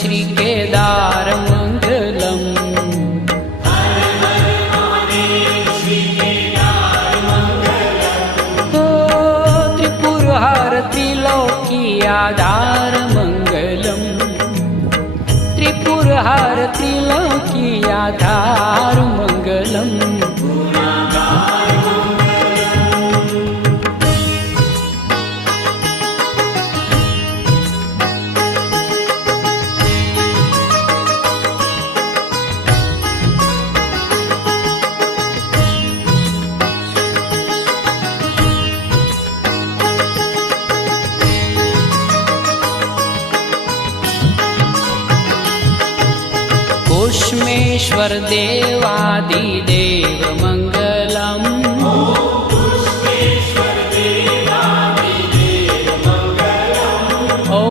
श्री केदार मंगलम। त्रिपुरहार त्रिलोकी आधार मंगलम। त्रिपुरहार त्रिलोकी आधार मंगलम। कुष्मेश्वर देवादिदेव मंगलम।